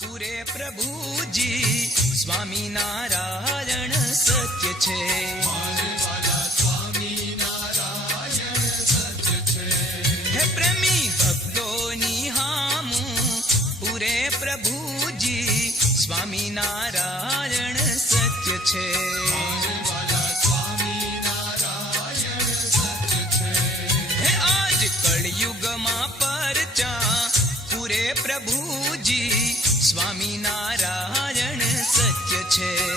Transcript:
પૂરે પ્રભુજી સ્વામી નારાયણ સત્ય છે. હે પ્રેમી ભક્તોની હામું પૂરે પ્રભુજી પ્રભુજી સ્વામી નારાયણ સત્ય છે.